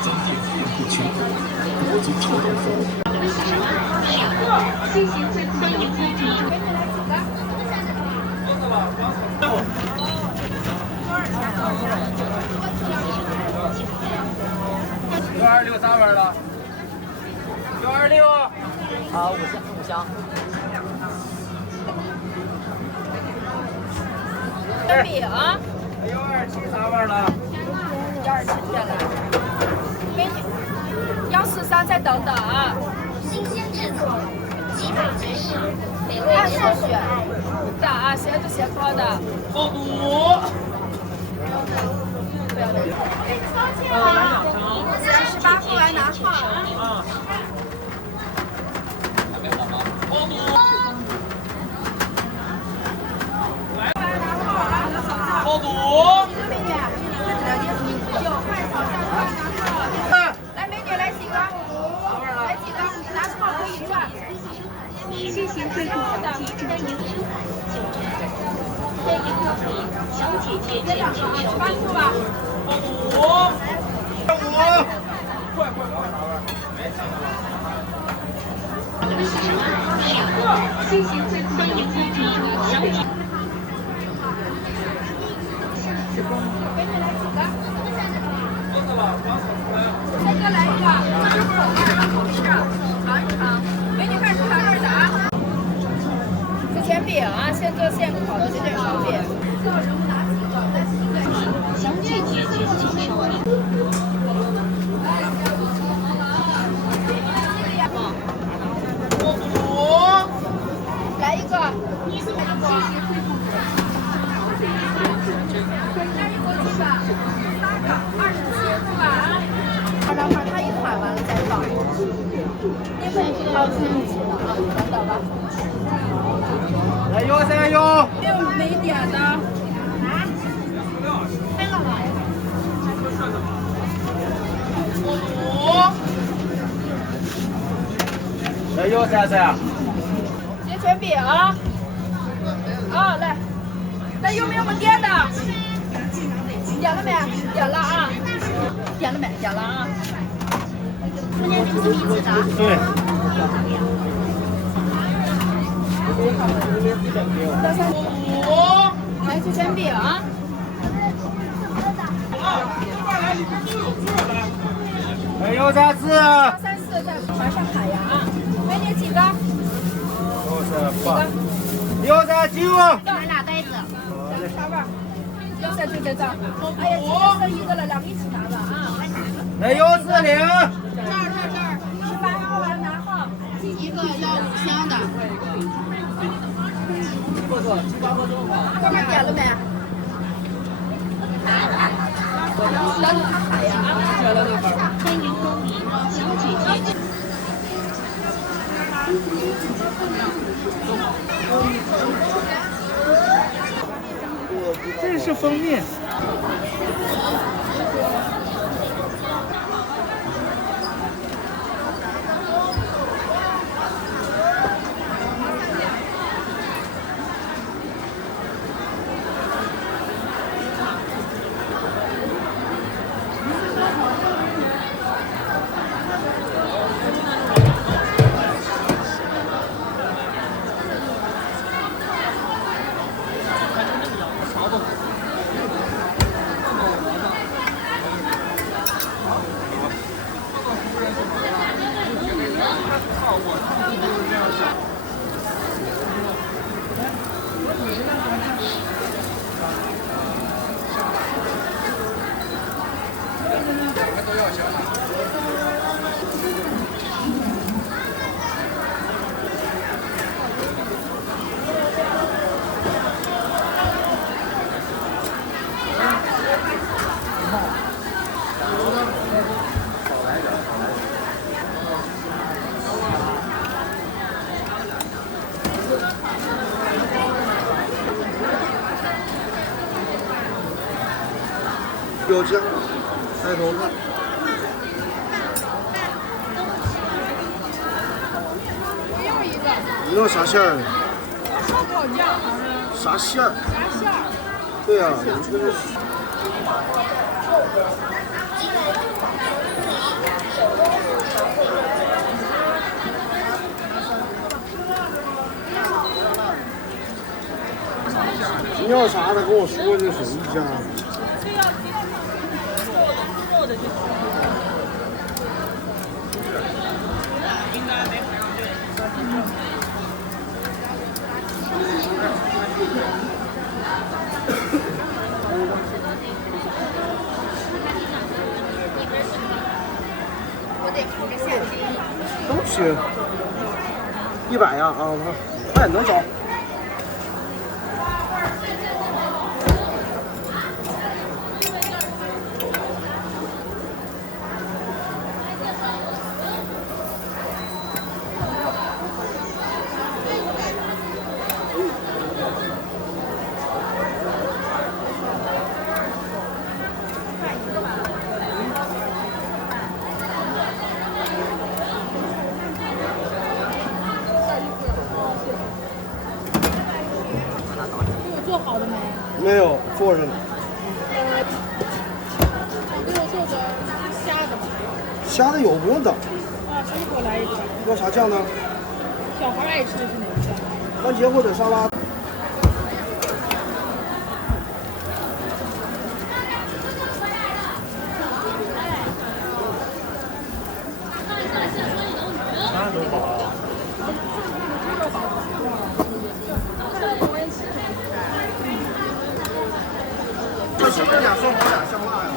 3D 用户群，高级跳动服务。谢谢欢迎光临。626啥味了？626。啊，五香。煎饼127啥味了？127点了。美女，要13再等等啊。新鲜制作，几百只是美味按顺序。的啊，先就先烤的。好多。不要了。18号来拿号。好多。来，美女来几个？来几个？拿号可以转。谢谢贵客小姐祝您生活就这欢迎光临，小姐姐请举手领号。好多。快！谢谢欢迎光临，小姐。美女来几个？再哥来一个，尝一尝。美女开始尝这儿的啊。这煎饼啊，现做现烤的这点烧饼。小姐姐请举手领。来一个。等会儿他一喊完了再放。你们好生气了啊！等等吧。来有。没点的。开了吗？来有啥子？煎卷饼啊。啊，来，有没有没点的？点了没？点了啊。点了没？点了啊。中间这个是米子的。对。来去煎饼。还有啥子？3、4在船上喊呀啊！美女几个？68。69。买俩袋子。啥味？有啥就这张。哎呀，剩一个了，两个一起拿吧啊！还有40。这儿。18号来拿号。一个要5香的。不错，7、8个多好。哥们点了没？等着他喊呀啊！欢迎光临，小姐姐。这是封面。有这，带头发。我要一个。你要啥馅儿的？烧烤酱。啥馅儿？啥馅儿？对呀、你这个是。要啥的跟我说就行，一家。我得扶着现金。都行。100呀啊！我看，快能找。做好的没？没有，坐着呢。给我做个虾的吧。虾的有，不用等。啊，师傅给我来一个。要啥酱呢？小孩爱吃的是哪个酱？番茄或者沙拉。啥都好。这是这俩双黄俩香辣呀。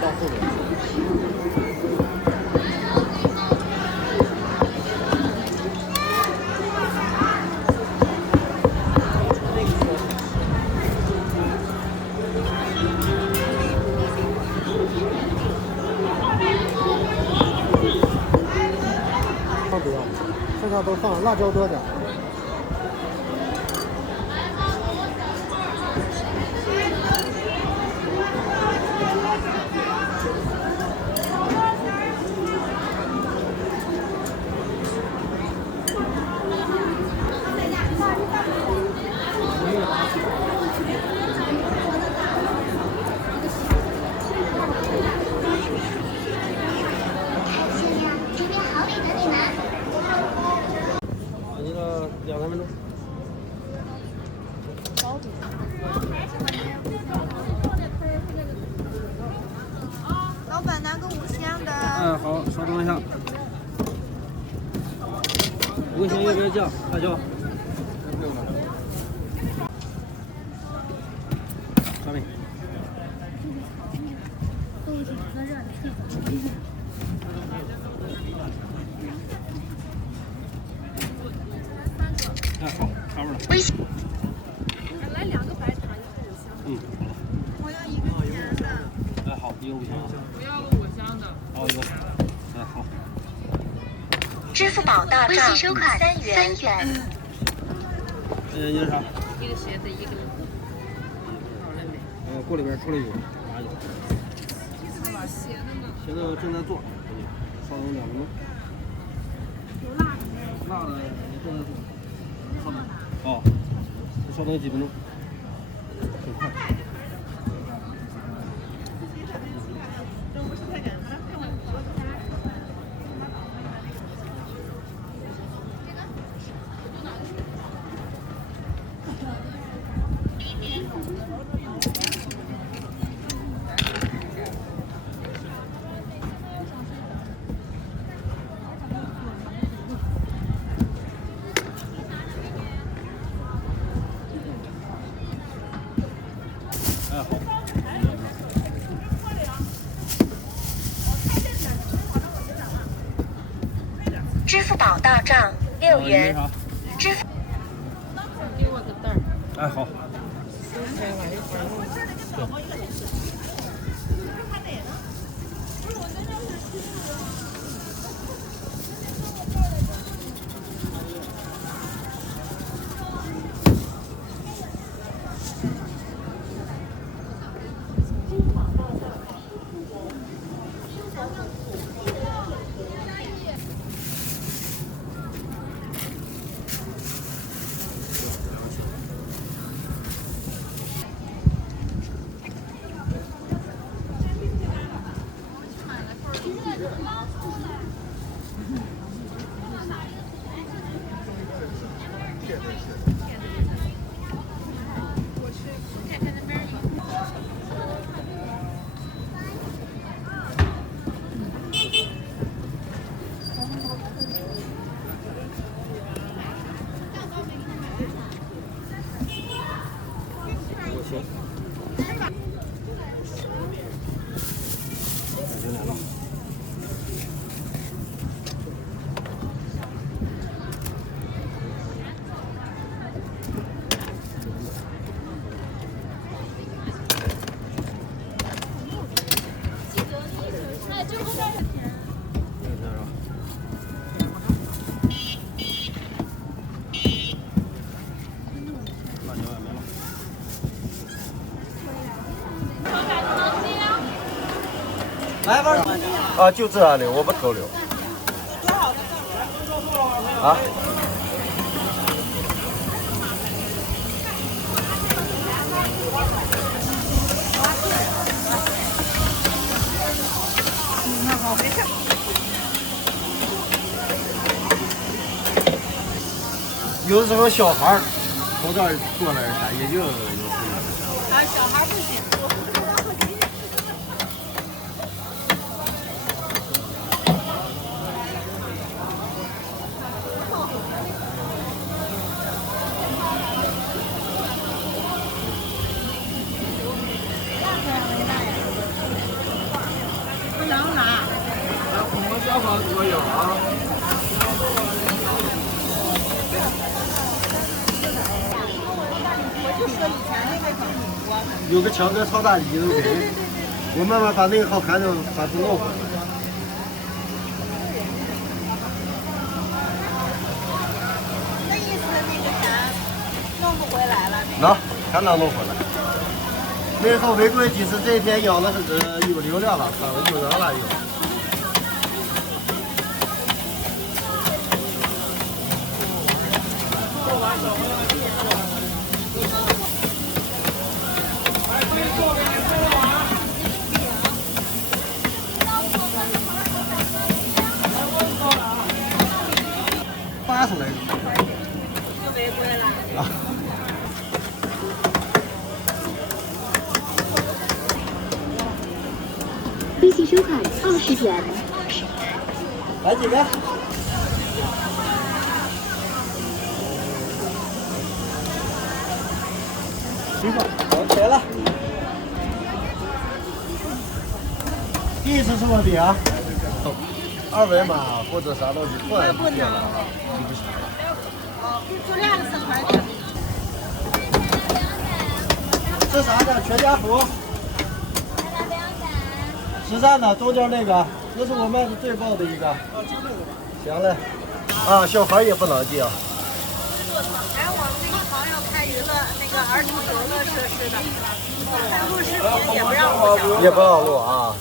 到后面。放不要，剩下都放，辣椒多点。2、3分钟。老板拿个5香的。好，稍等一下。5香要不要酱？辣椒。上面。好，差不多了。来2个白茶，1个5香。我要1个5香的。好，1个5香。我要个5香的。好，1个。好。支付宝到账收款3元。你是啥？一个鞋子，1个。锅里边出来有，拿走。鞋的呢？鞋子正在做，稍等2分钟。有辣的没？辣的也正在做。稍等。哦，稍等几分钟。很快。6元。支付。给我个袋儿。哎，好。来吧。啊，就这样的，我不偷了。啊？有时候小孩儿从这儿过来，咱也就有时候。啊，小孩不行。有个强哥超大礼都给，我慢慢把那个好看的把它弄回来。那意思那个啥，弄不回来了。能，还能弄回来。那号违规即使这一天养的有流量了，有人了有。发出来的。又违规了。啊。微信收款20元。来几个？好，起来了。第一次是我的啊。二维码或者啥东西突然不见了啊，就不行了。哦，就亮了3块钱。这啥的？全家福。实战的中间那个，这是我卖的最爆的一个。行嘞。啊，小孩也不能进啊。哎，我们那个朋友开娱乐那个儿童游乐设施的，看录视频也不让录。也不让录啊。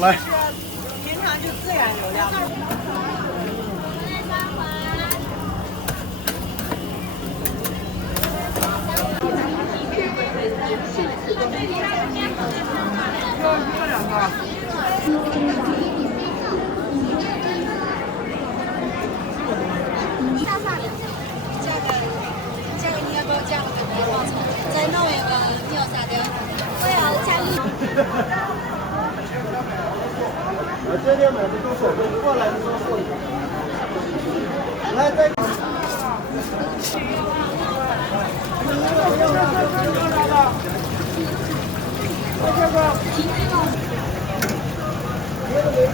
来。平常就自然流量。这个你也给我加了个别忘了，再弄一个你要啥的？我要加一。我这边买的都手工，过来的都送你。来，再。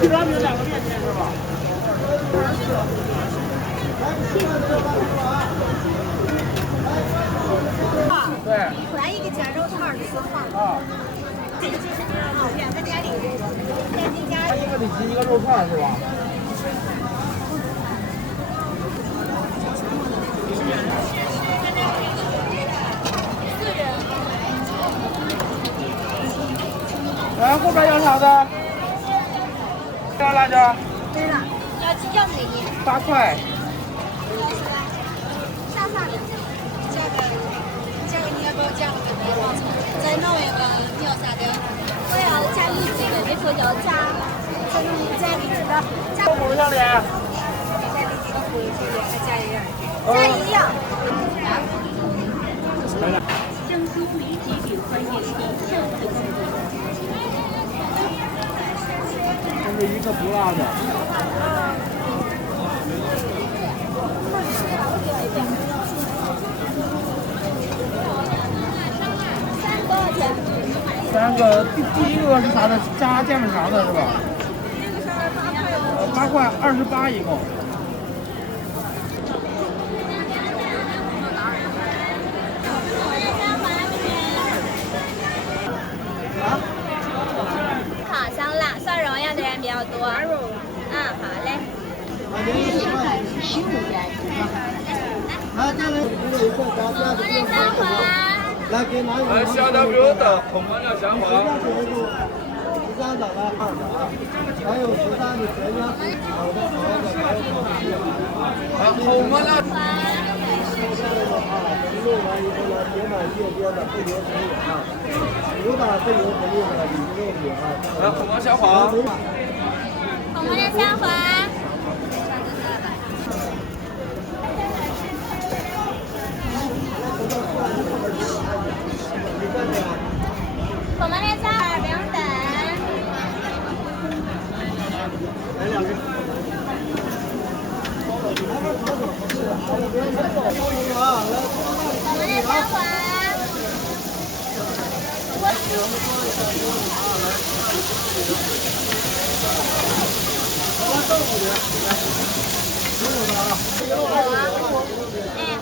这边有2个面筋是吧？对。来一个卷肉串，24号。啊。这个就是2个点里，现金加。一个得进一个肉串是吧？来，后边要啥的？要辣椒。对了，要哪一8块。下饭的，这个你要给我加个再弄一个叫啥的？我要加里脊的，别说叫加，再弄加里脊的，加红项链。加里脊的回去的，还加一样。加一样。江苏里脊饼欢迎您下次光临。这是一个不辣的。多少钱3个，第一个是啥的？加淀粉肠的是吧？8块，28一共。好香辣，蒜蓉要的人比较多。好嘞。来给哪个？小的不用的，红焖料香花。13的来2的啊，还有13的全家福，好的好的还有红焖料。弄完以后呢，点满叶边的不油不腻啊，油的不油不腻的里脊肉饼啊。来红焖香花。红焖料香花。红焖料香花不用等。来2个。红焖料香花。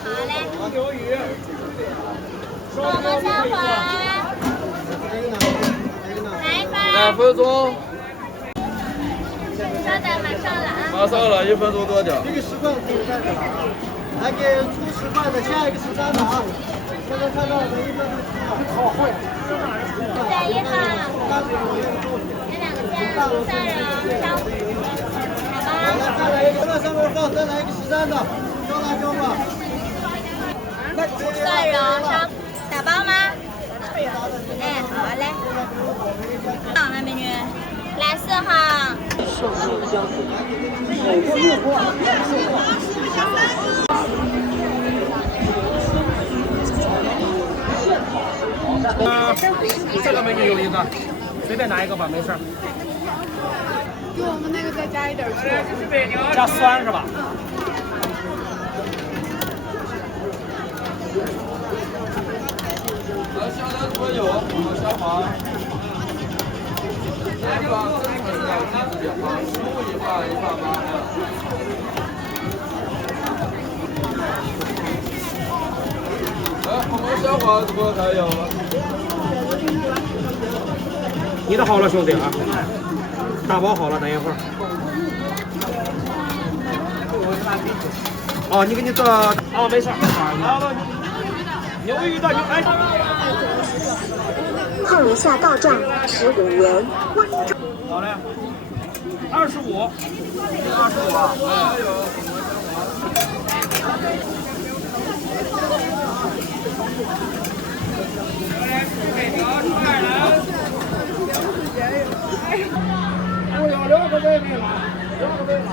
好嘞。红焖香花。来一份。2分钟。稍等，马上了啊。马上了，1分钟多点。这个10块可以带着了啊，来给出10块的，下一个13的啊。现在看到每一个都是好会。再1号。来2个酱，蒜蓉，香菇。来，再来一个，上面放，再来一个13的，浇辣椒吧。蒜蓉烧打包吗？好嘞。好了，美女，来4号。这个美女有一个，随便拿一个吧，没事。给我们那个再加一点醋。加酸是吧？来，下来多油，香花。来吧，1半1半8。来，红焖香花这个还有。你的好了，兄弟啊，打包好了，等一会儿。哦，你给你做哦，没事。牛鱼的牛哎。号一下到站15元。好嘞，25。25啊。我要2个外卖吗？2个外卖。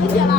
你点了。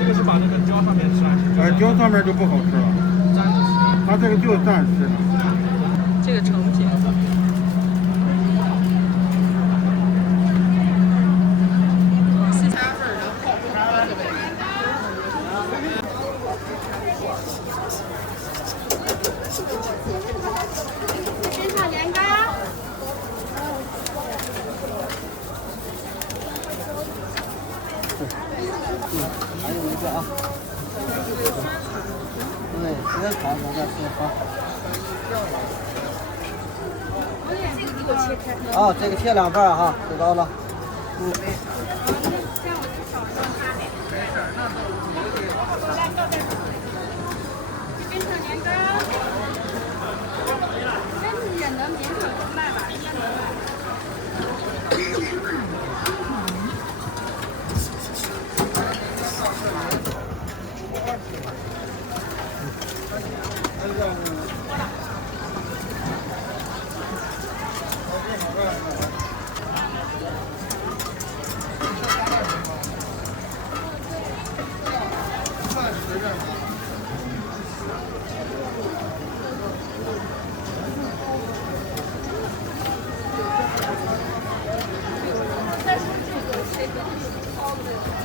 这个是把那个椒上面吃还是？椒上面就不好吃了，蘸着吃。它这个就蘸吃的。这个成品。边上年糕。还有一个啊。对，直接烤，我再吃好。这个你给我切开。啊，这个切2半哈，知道了。嗯。这样我就少让它呗。来，倒在这边上年糕。但是也能勉强能卖吧，应该能卖。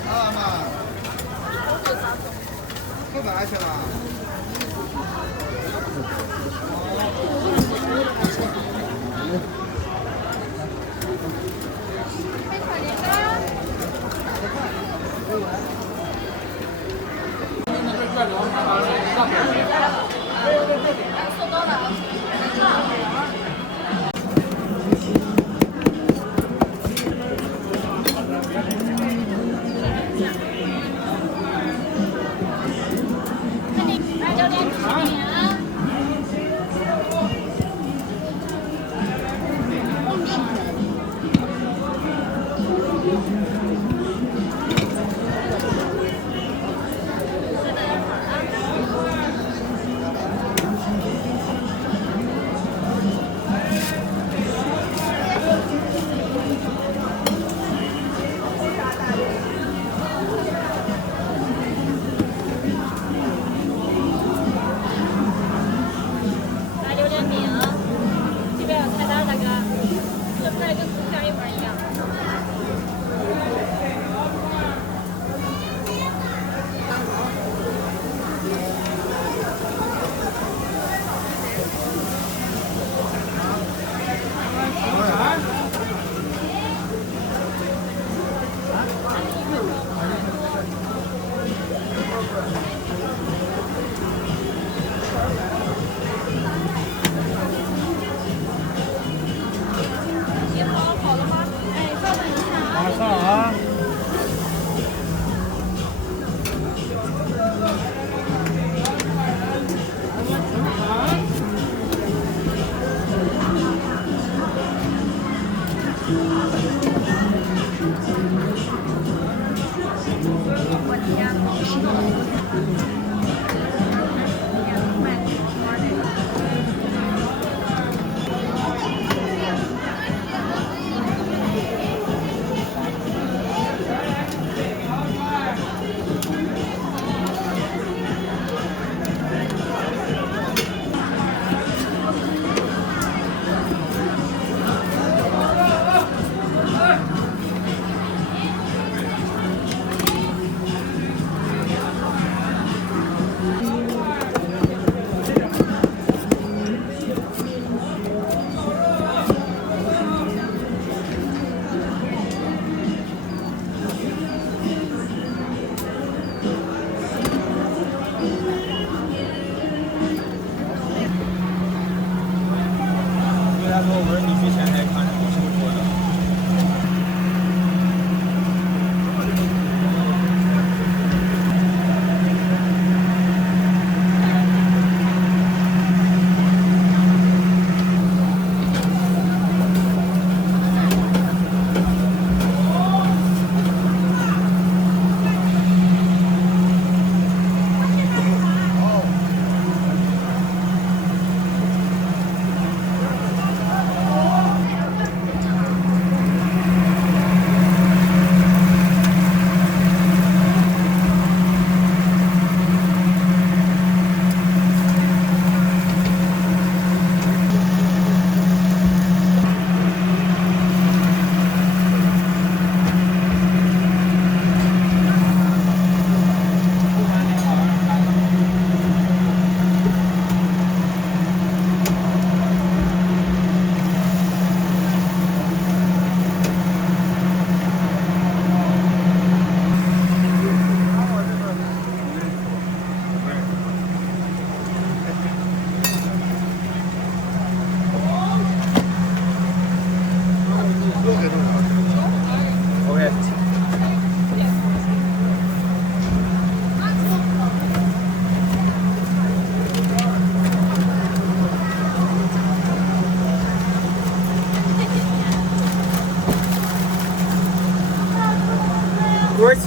啊妈，400去了。送到了。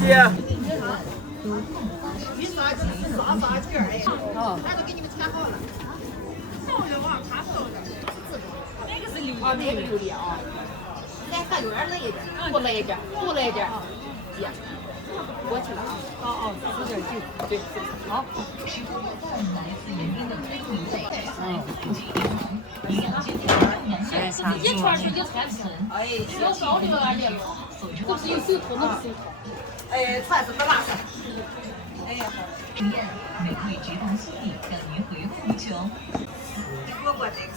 姐。你刷券哎，他都给你们穿好了。瘦的往他瘦的。那个是榴莲，那个榴莲啊。来，还有点那一点，多来一点，多来一点。姐，过去了啊。哦，4.9，对，好。哎，啥？一串是一串吃，哎，小烧的那里，不是有手头，那不手头。哎，串是不辣的。哎呀，美味直达心底，等您回复求。我这个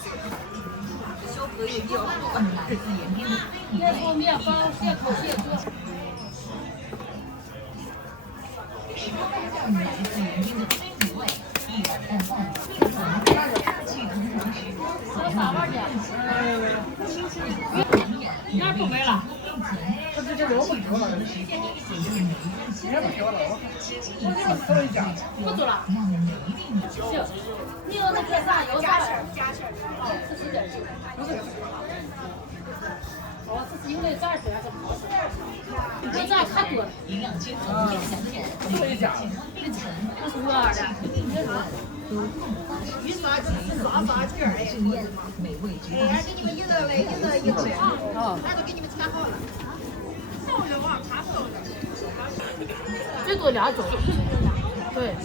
小朋友要来自延边的非也做面包，也烤蟹做。来自延边的非美味，一碗淡饭，配合大气腾腾时光，我3碗去。哪儿不买了？他这肉不丢了，不做了。行，你要那干啥？要啥？加钱。哦，44.9。哦，这是因为咱这还是不好吃。你咱可多了。营养均衡更香甜，健康并存。这是52的。你刷券哎，美味直哎，给你们一人来一块，他都给你们穿好了。瘦的往他瘦的。最多2种。对。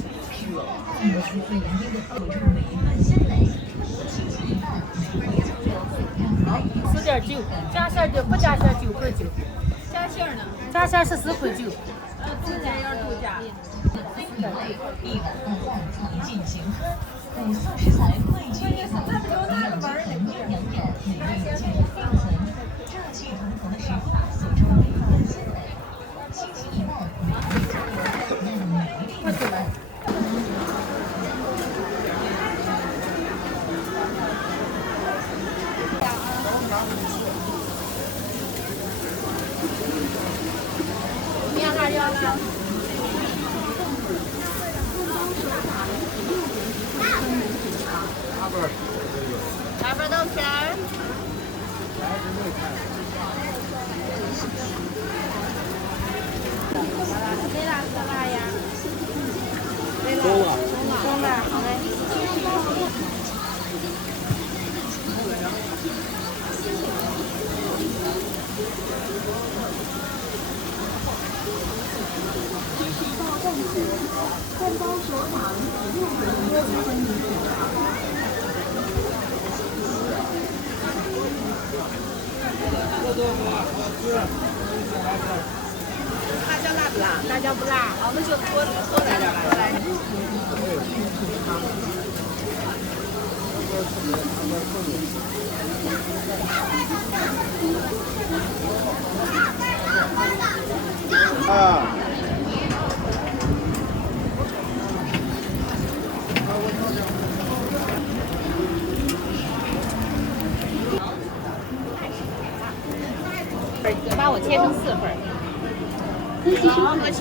4.9，加馅就不加馅9.9。加馅呢？加馅是14.9。度假要度假。一碗淡饭尝尽情喝，古色食材汇聚一堂，营养均衡阴阳眼，美味健康并存，热气腾腾的食法所出美味鲜美，星期一万美味佳肴，让美丽出门。面还要了。大板豆片儿。没啦，啥玩意儿？没了，中了，好嘞。辣椒辣不辣？辣椒不辣，那就多来点吧。啊。把我切成4份。好，客气。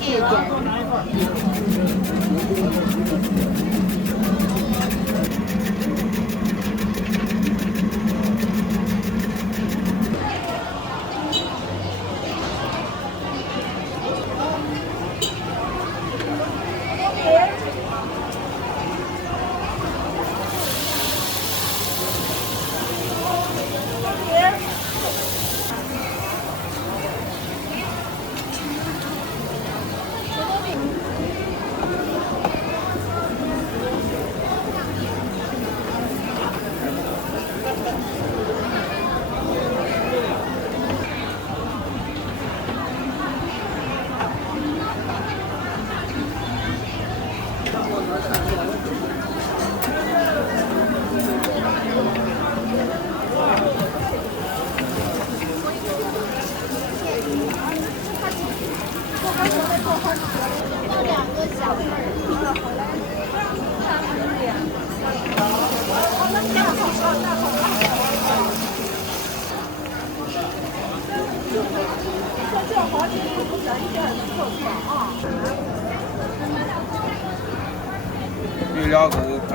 有2个5块。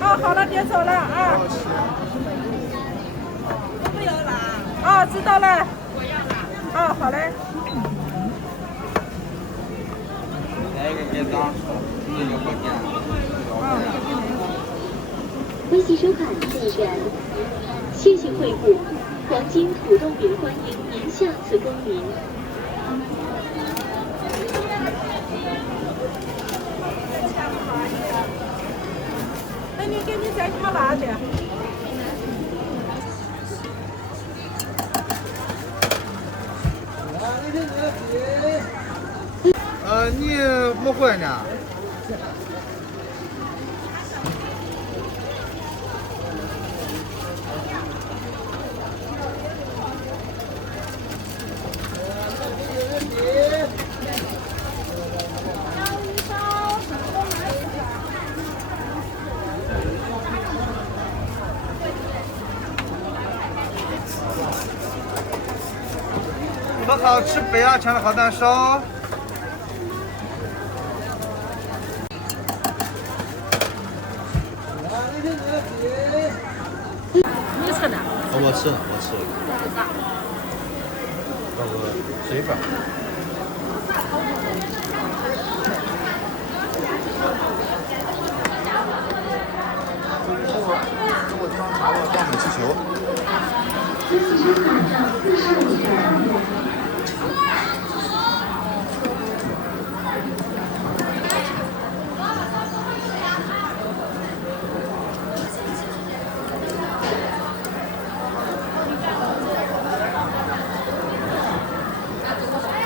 好了，别走了啊。不要了。知道了。我要了。好嘞。微信收款1元，谢谢惠顾，黄金土豆饼欢迎您下次光临。那你给你再加辣的。你没回呢？不好吃北亚强的好难受。你吃的？我吃。要不吃一份？我经常查过撞水气球。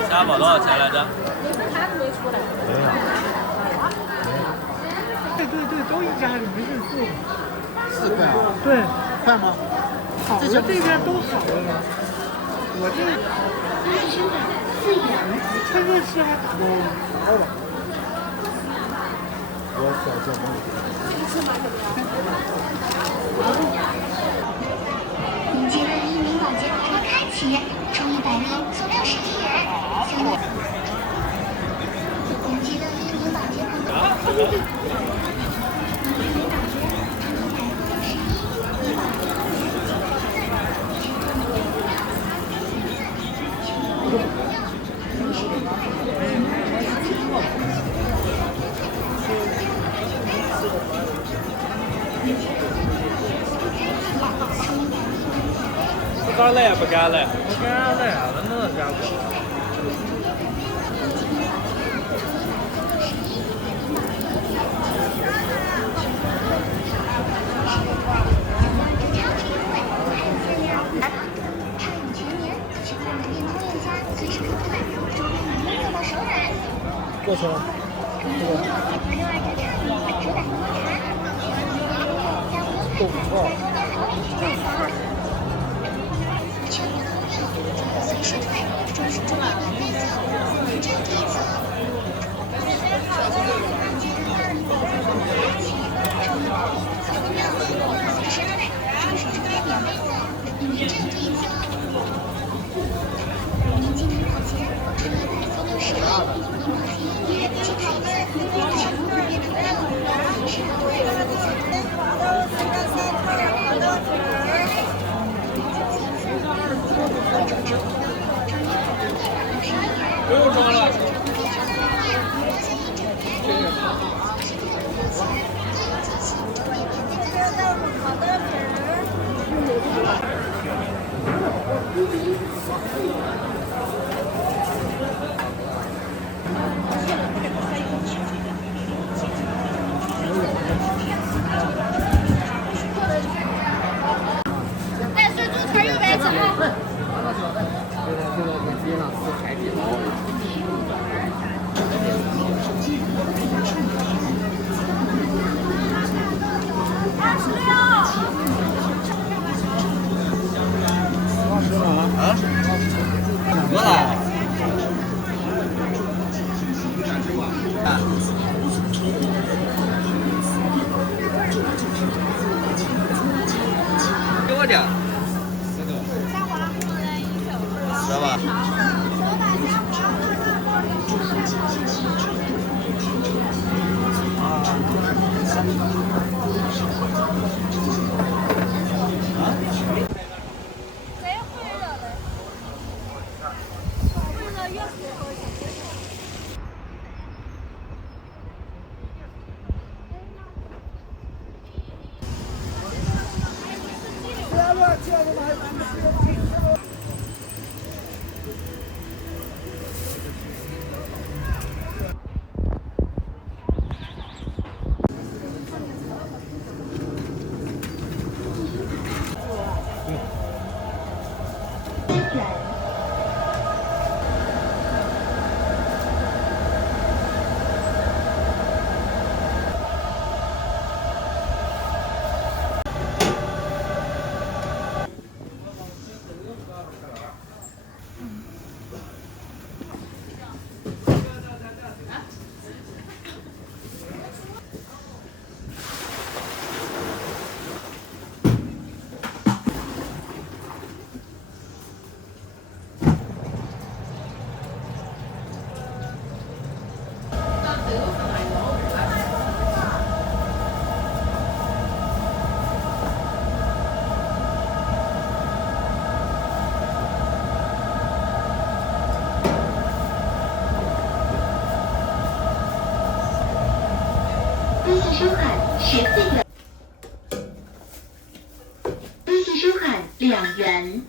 虾宝多少钱来着？对，都一家里没人做。4块啊？对，快吗？好了，这边都好了。我这趁热吃还打包了。好吧。我小小朋友。您记得1名保洁服务开启，充100名送61元。您记得1名保洁服务。不敢来，不敢来。不敢来，那能干过？过去了。够不错。随时退，注意中间的内侧，扶正一侧。随时退，注意中间的内侧，扶正一侧。您进民保前，注意摆松61，民保前1，请开字，全部变成6，随时退。不用装了。来，水煮菜有白吃啊！过来。给我点。知道吧？微信收看14元，微信收看2元。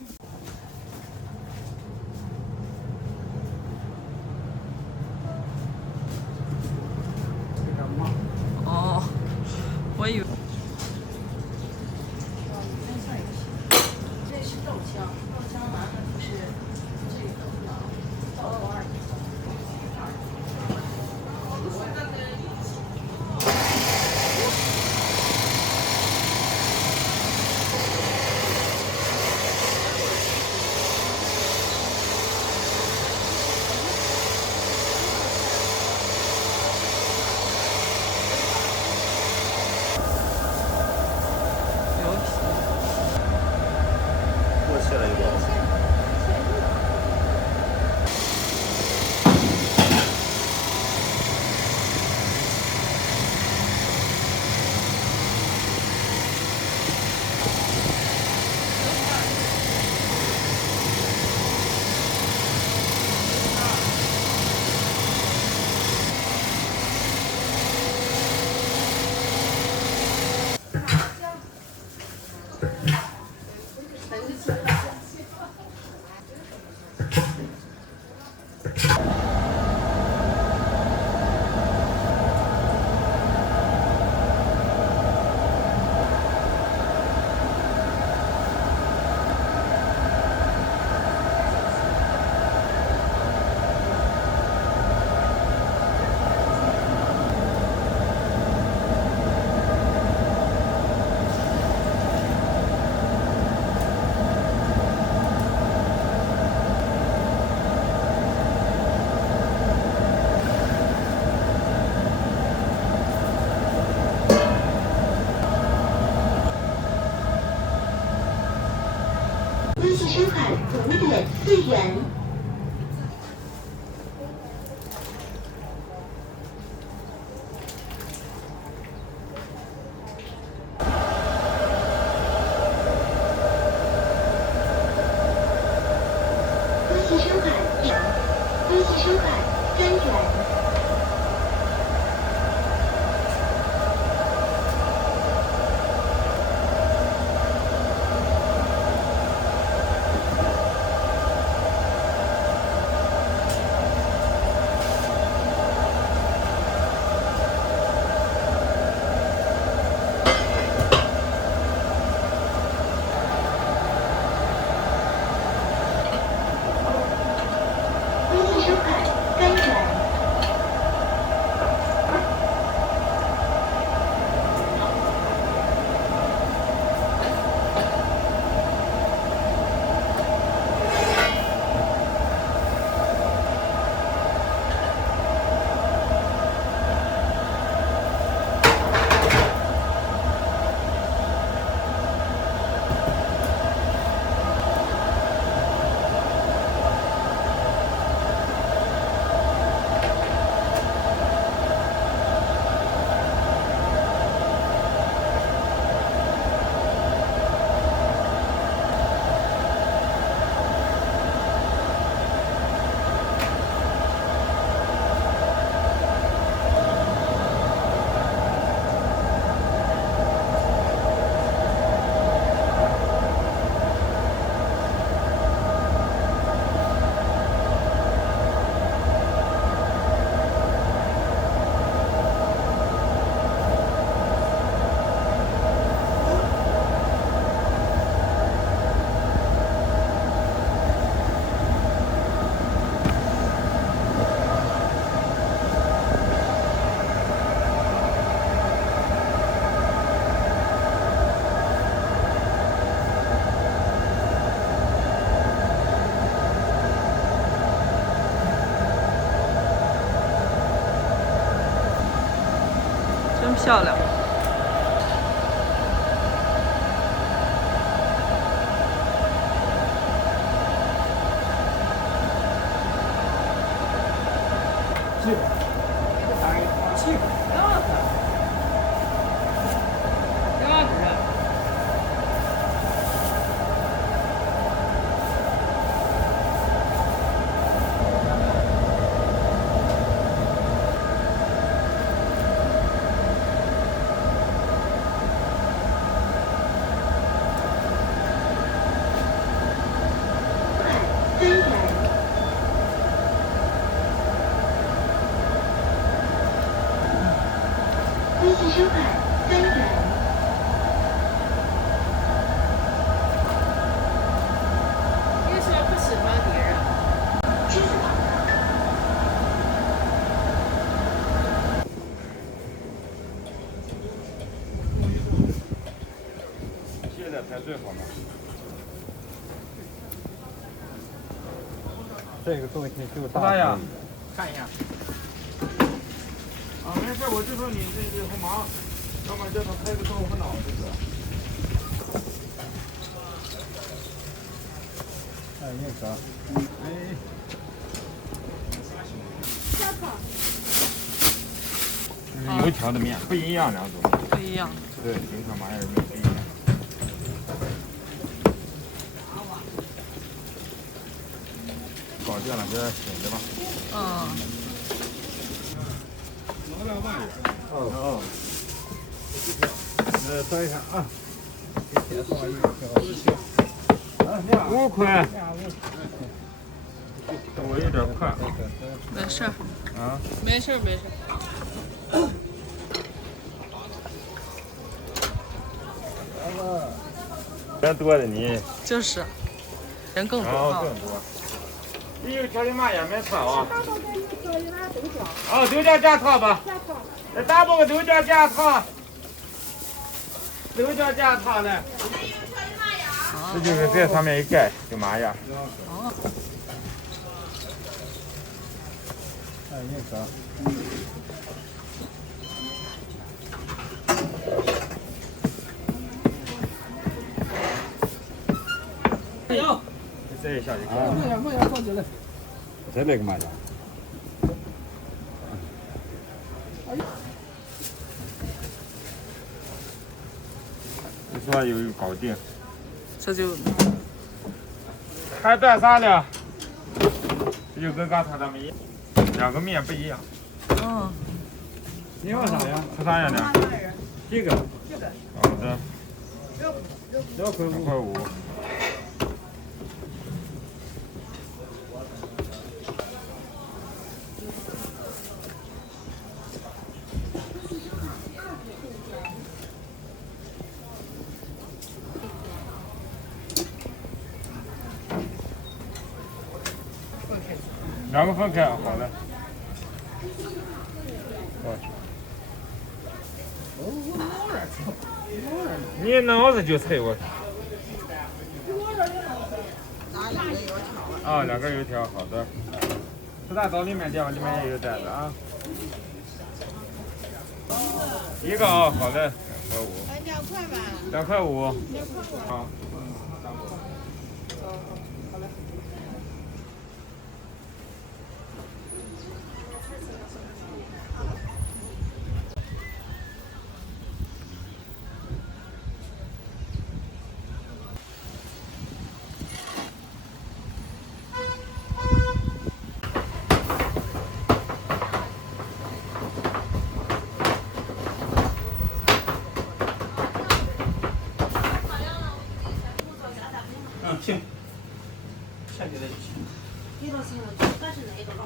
哦，我以为。这是豆浆，豆浆完了就是这个倒多2点。过期了一个。微信收看5点4元。微信收看2，微信收看3元。真漂亮。微信收款3元。为什么不喜欢别人？支付宝。现在排最好吗？这个东西就大呀，看一下。啊，没事，我就说你这很忙，要不然叫他拍个豆腐脑就是。哎，那啥，哎。就是油条的面不一样，两种。不一样。对，油条麻叶面不一样。搞定了，给它醒着吧。能量大一点。哦。算一下啊。5块。我有点快。没事。啊。没事没事。人多的你。就是。人更多啊。更多。你有条的麻叶没炒啊？啊，豆角夹套吧。大包个豆角夹套。豆角夹套呢？这就是在上面一盖就麻叶。哦。哎，那啥。哎呦！这一下就可以了。梦阳放起来。再来个麻将。你说有搞定。这就。还带啥呢？这就跟刚才咱们一样，两个面不一样。嗯。你要啥呀？吃啥样的？这个。好的。2块5。2块5。2个分开，好的。你脑子就脆我。啊，2根油条，好的。四大枣里面掉，里面也有袋子啊。一个啊，好的，2块5。2块吧。2块5。好。行，下去再行。一道行了，但是哪一个老？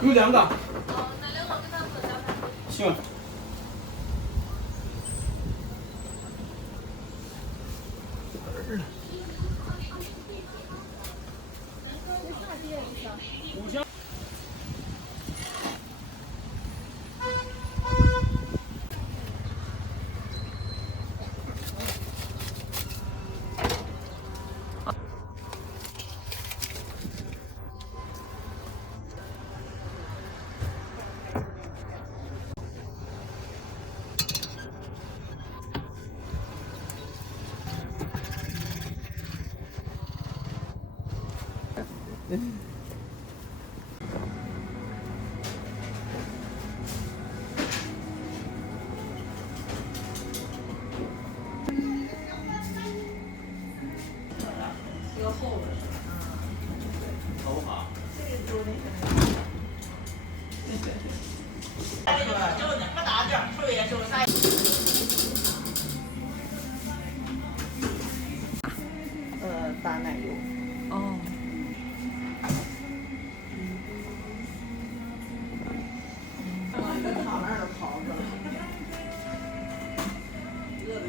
有2个。行。5箱。好不好？就那么大点儿，手也手啥？大奶油。哦。上那儿跑着。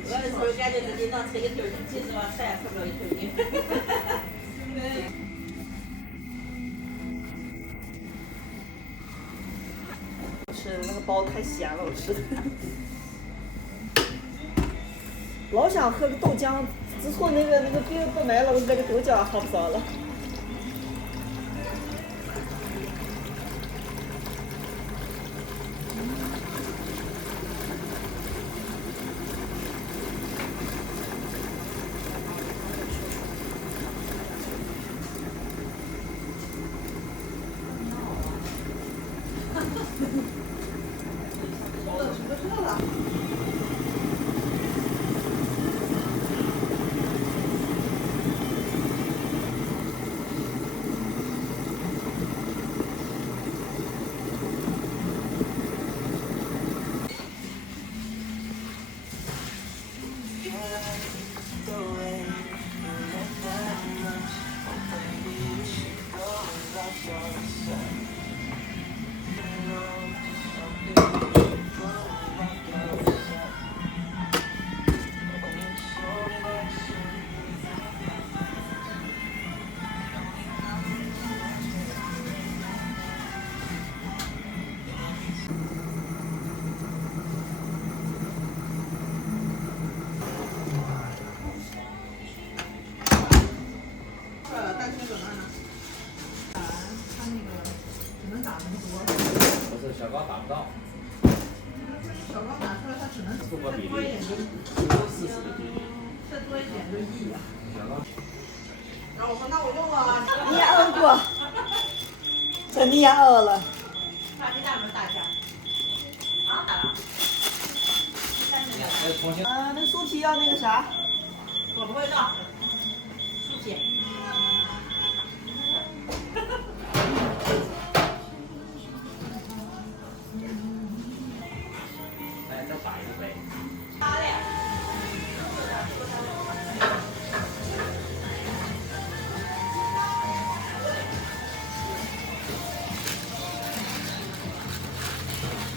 饿的时候感觉自己能吃一头鸡是吧？啥也吃不了一头鸡。吃那个包太咸了，我吃的。老想喝个豆浆，自从那个饼不买了，我那个豆浆喝不上了。小高达不到。小高打出来，它只能符合比例，40的比例。再多一点就1呀。小高。然后我说那我用啊。你也摁过，真的也摁了。看你家门大小。啊，大了。那个酥皮要那个啥？我不会弄。酥皮。哎，再打一杯。好嘞。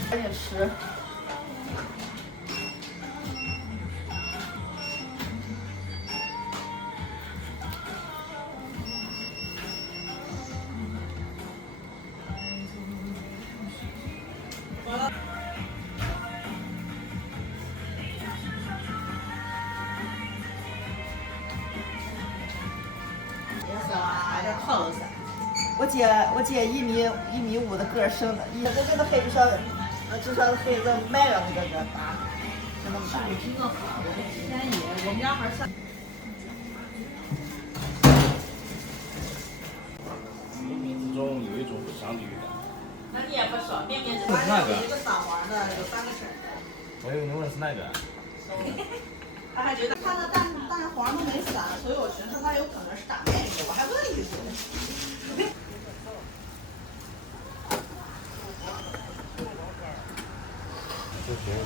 赶紧吃。我姐1.5米的个儿生的，这个黑至少黑着卖了那个大，就那么大。这个好，便宜，我们家还是。冥冥之中有一种不祥的预感。那你也不说，明明这玩意儿有一个3黄的，有3个身的。我以为你问是那个。他还觉得他的蛋黄都没散，所以我寻思他有可能是打那个，我还问一句。就这个。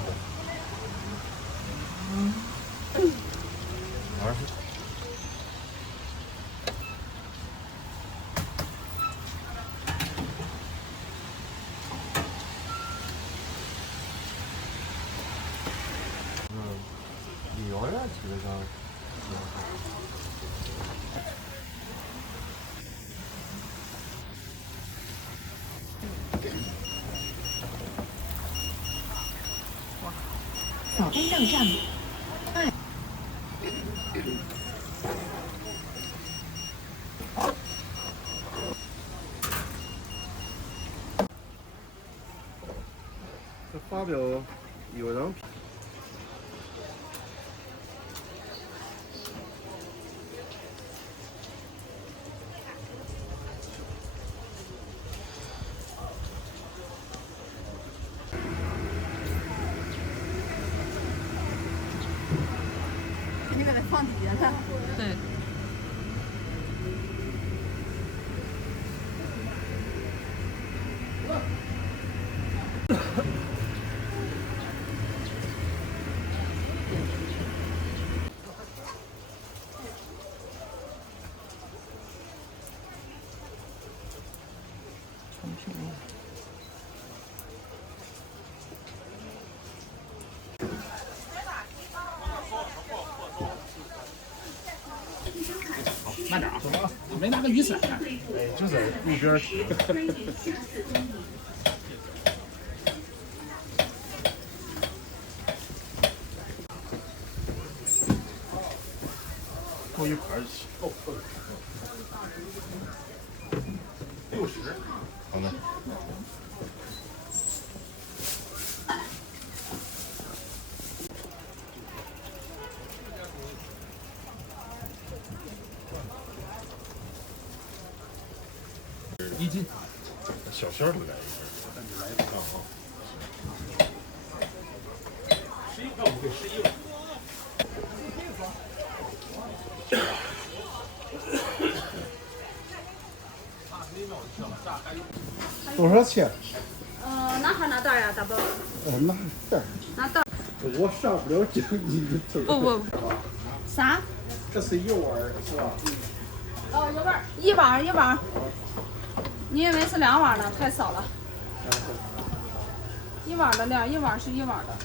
旅游呀，基本上。扫班到站。这发表有人。对。慢点啊，没拿个雨伞。就在路边停。多一盘哦，60。好的。1斤，小馅儿的来一份。11，那我们给11碗。多少钱？哪号拿袋呀，大宝？拿袋。拿袋。我上不了这一个字。不。啥？这是1碗是吧？哦，1碗，1碗。你以为是2碗呢？太少了。1碗的量，1碗是1碗的。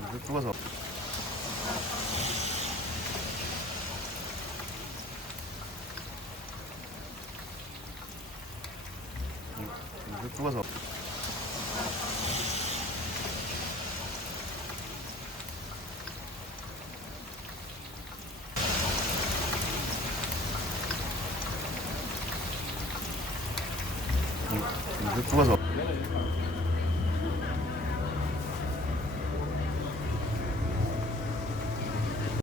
你这多少？你这多少？你这多少？